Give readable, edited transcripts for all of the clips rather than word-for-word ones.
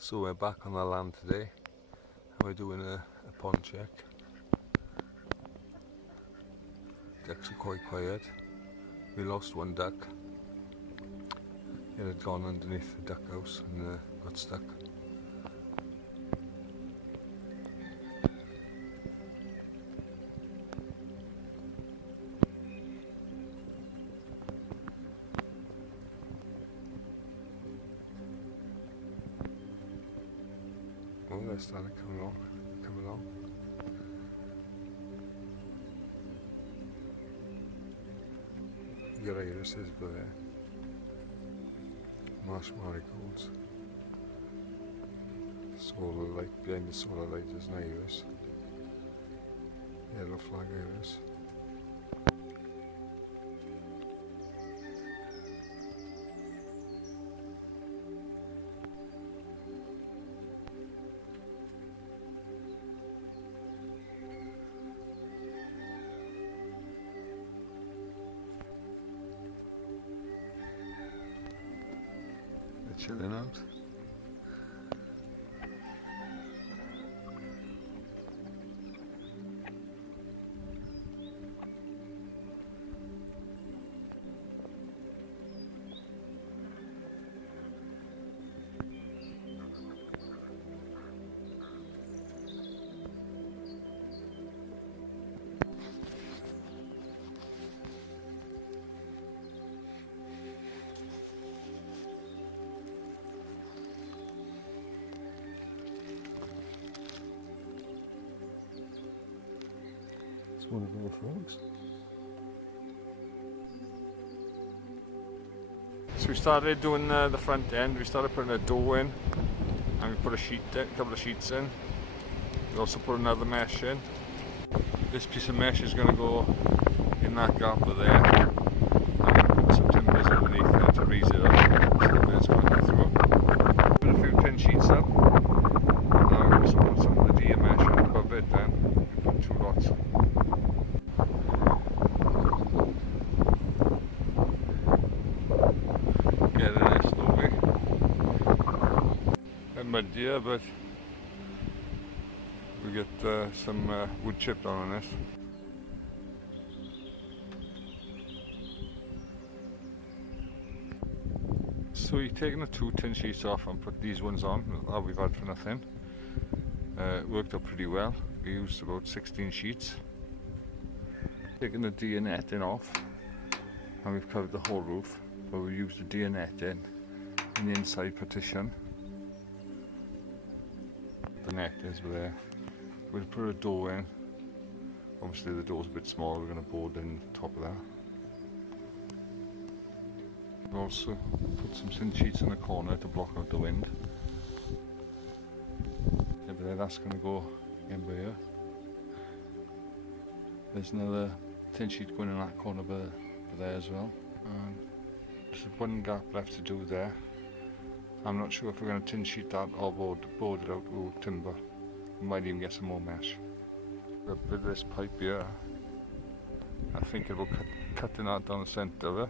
So we're back on the land today and we're doing a pond check. Ducks are quite quiet. We lost one duck. It had gone underneath the duck house and got stuck. Oh, they're starting to come along. You got irises over there. Marsh marigolds. Solar light, behind the solar light there's an iris. Yellow flag iris. Chilling out. One of our frogs. So we started doing the front end. We started putting a door in, and we put a couple of sheets in. We also put another mesh in. This piece of mesh is going to go in that gap over there. I'm going to put some timbers underneath there to raise it up so the birds can't get through. Put a few tin sheets up. Now we also put some of the deer mesh on above it. Then we put 2 lots. Mud deer, but we get some wood chipped on this. So you've taken the 2 tin sheets off and put these ones on that we've had for nothing. It worked out pretty well. We used about 16 sheets. Taken the deer netting off and we've covered the whole roof, but we used the deer netting in the inside partition. The net is there. We'll put a door in. Obviously the door's a bit small, we're going to board in the top of that. We'll also put some tin sheets in the corner to block out the wind. Yeah, but that's going to go in by here. There's another tin sheet going in that corner by there as well. And there's one gap left to do there. I'm not sure if we're going to tin sheet that or board it out with timber. We might even get some more mesh. With this pipe here, I think it will cutting that down the centre of it.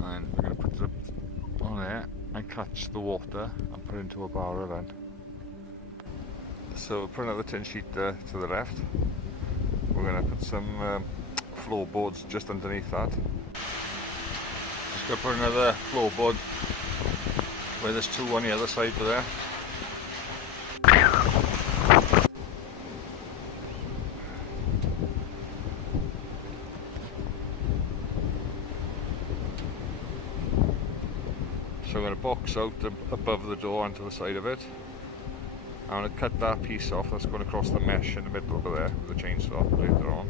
And we're going to put it on there and catch the water and put it into a barrel then. So we'll put another tin sheet to the left. We're going to put some floorboards just underneath that. Just going to put another floorboard where there's 2 on the other side of there. So I'm going to box out above the door onto the side of it. I'm going to cut that piece off that's going across the mesh in the middle over there with the chainsaw later on.